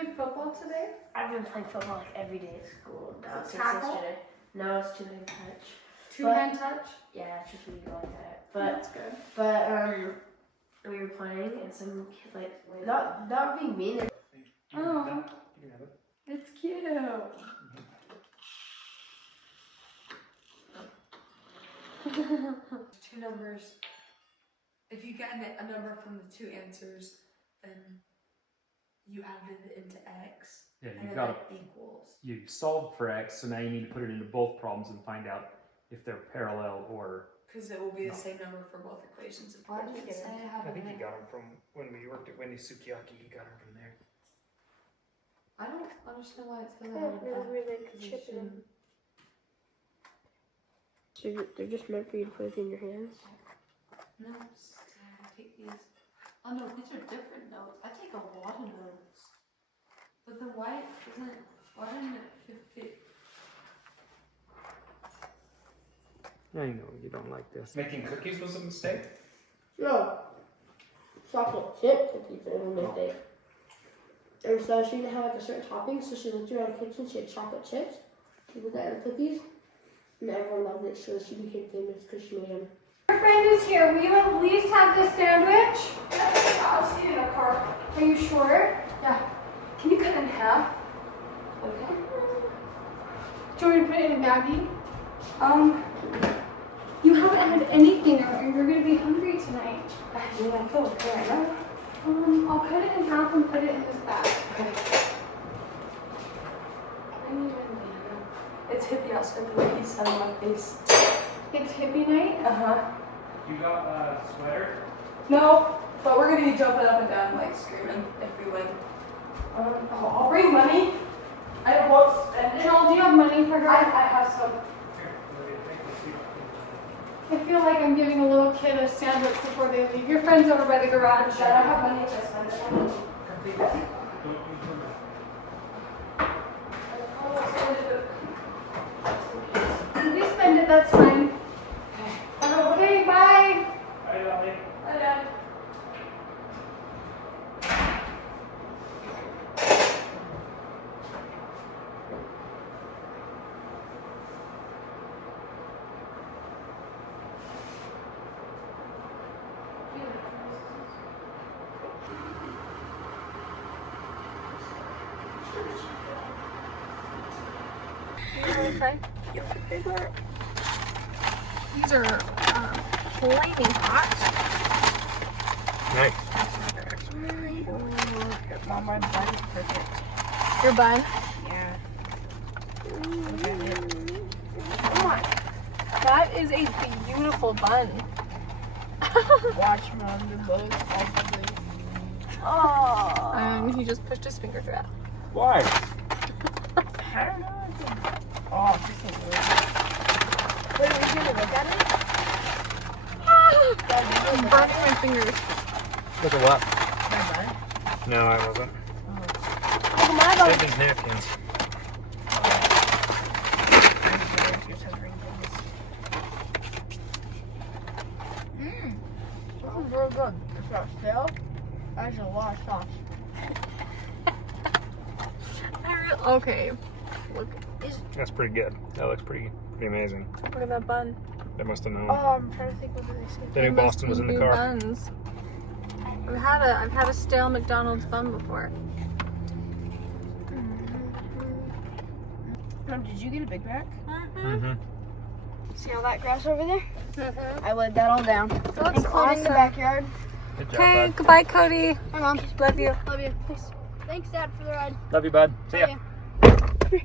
played football today? I've been playing football like every day at school. Is it tackle? Yesterday. No, it's two-hand touch. Two-hand touch? Yeah, it's just when you go like that. But That's good. we were playing and some kid like not being mean. Oh, it's cute. Two numbers. If you get a number from the two answers, then you added it into X. Yeah, and you've then got that equals. You've solved for X, so now you need to put it into both problems and find out if they're parallel or. Because it will be the same number for both equations. Why did you say I have I think he got them from when we worked at Wendy's Sukiyaki. He got them from there. I don't understand why it says So they're just meant for you to put it in your hands? Notes. I take these. Oh no, these are different notes. I take a lot of notes. But then why didn't it fit? I know you don't like this. Making cookies was a mistake? No. Chocolate chip cookies are a mistake. And so she didn't have like a certain topping, so she looked around the kitchen, she had chocolate chips. She put that in the cookies, and everyone loved it, so she became famous because she made them. Your friend is here. Will you at least have this sandwich? I'll see you in a car. Are you sure? Yeah. Can you cut it in half? Okay. Do you want me to put it in a baggie? You haven't had anything, or you're gonna be hungry tonight. Yeah, I feel okay right now. I'll cut it in half and put it in this bag. Okay. I need a It's hippie out, so I can eat sun on my face. It's hippie night. You got a sweater? No, but we're gonna be jumping up and down, like screaming if we win. I'll bring money. I won't spend it. Joel, do you have money for her? I have some. I feel like I'm giving a little kid a sandwich before they leave. Your friend's over by the garage. I don't have money to spend it. If you spend it, that's fine. Okay, bye. Bye, Lolly. Bye, Dad. These are flaming hot. Nice. Mom, my bun's perfect. Your bun? Yeah. Come on. That is a beautiful bun. Watch Mom, the bug ugly. Oh. And he just pushed his finger through it. Why? I don't know. Oh, this is weird. Wait, are we gonna look at it? I'm burning my fingers. Look at what? My bun? No, I wasn't. Look at my bun. Save these napkins. This is real good. It's not stale. That's a lot of sauce. Okay. Look. That's pretty good. That looks pretty amazing. Look at that bun. They must have known. Oh, I'm trying to think what they say. They knew Boston was in the New car. Buns. I've had a stale McDonald's bun before. Mom, did you get a Big Mac? Mm-hmm. See all that grass over there? Mm-hmm. I laid that all down. That looks Including awesome. the backyard. Good job, Okay, bud. goodbye, Cody. Hi, Mom. Love you. Love you. Thanks. Thanks, Dad, for the ride. Love you, bud. See ya. Love you.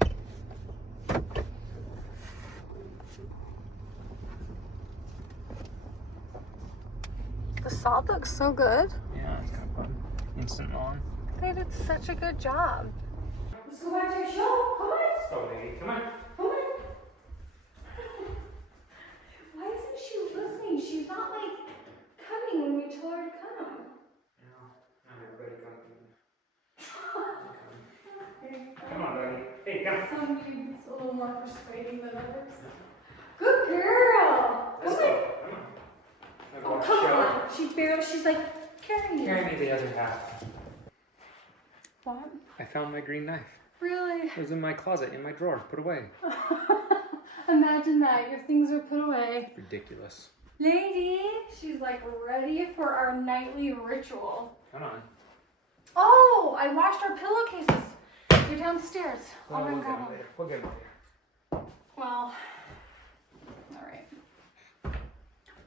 The salt looks so good. Yeah, it's kind of fun. Instant on. They did such a good job. Let's go back to your show. Come on. Oh, baby, come on. Come on. Why isn't she listening? She's not like coming when we tell her to come. No, not everybody coming. Come on, buddy. Hey, come. Some needs a little more persuading than others. Good girl. Let's Come go. on. Come on. Oh, come on. She's like, carry me. Carry me the other half. What? I found my green knife. Really? It was in my closet, in my drawer, put away. Imagine that. Your things are put away. Ridiculous. Lady, she's like ready for our nightly ritual. Come on. Oh, I washed our pillowcases. They're downstairs. I'll run grab them. We'll get them later. Well, all right.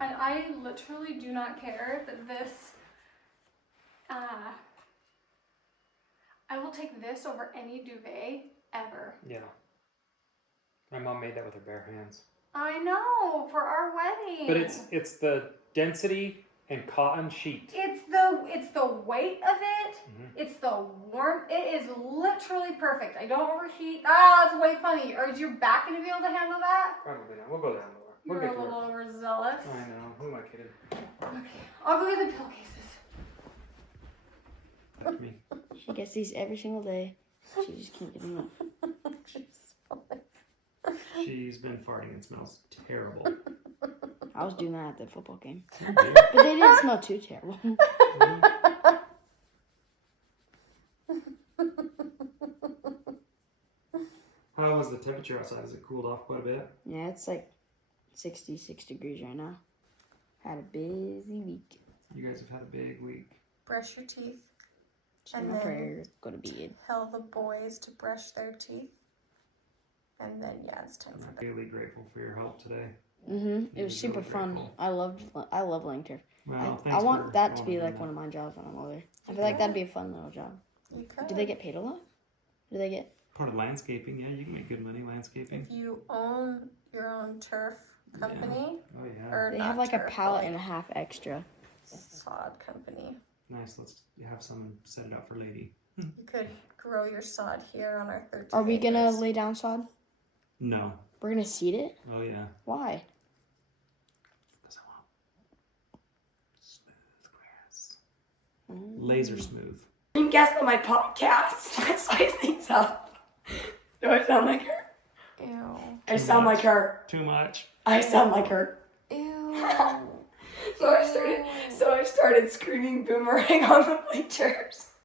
And I literally do not care that this, I will take this over any duvet ever. Yeah. My mom made that with her bare hands. I know, for our wedding. But it's the density and cotton sheet. It's the weight of it. Mm-hmm. It's the warmth. It is literally perfect. I don't overheat. Ah, that's way funny. Or is your back gonna be able to handle that? Probably not. We'll go there more. We'll You're get a to little work. overzealous. I know. Who am I kidding? Okay, I'll go get the pillowcases. That's me. She gets these every single day. She just can't get them up. She's been farting and smells terrible. I was doing that at the football game. Okay. But they didn't smell too terrible. How was the temperature outside? Has it cooled off quite a bit? Yeah, it's like 66 degrees right now. Had a busy week. You guys have had a big week. Brush your teeth. Say And my then- prayers, go to bed. Tell the boys to brush their teeth. And then, yeah, it's time for I'm bed. really grateful for your help today. It You're was super really fun. grateful. I love laying turf. Well, I thanks want for that to going be and like doing one of my jobs when I'm older. I feel like that'd be a fun little job. You could. Do they get paid a lot? Do they get? that. Part of landscaping, yeah, you can make good money landscaping. If you own your own turf company, Oh yeah. or They not have like a turf, pallet but and a half extra. sod company, Nice. Let's have someone set it up for Lady. you could grow your sod here on our 13 Are we gonna acres. lay down sod? No. We're gonna seed it? Oh yeah. Why? Because I want smooth grass. Laser smooth. Being guest on my podcast. I spice things up. Do I sound like her? Ew. I sound like her. Too much. I sound like her. Ew. So I started screaming boomerang on the bleachers.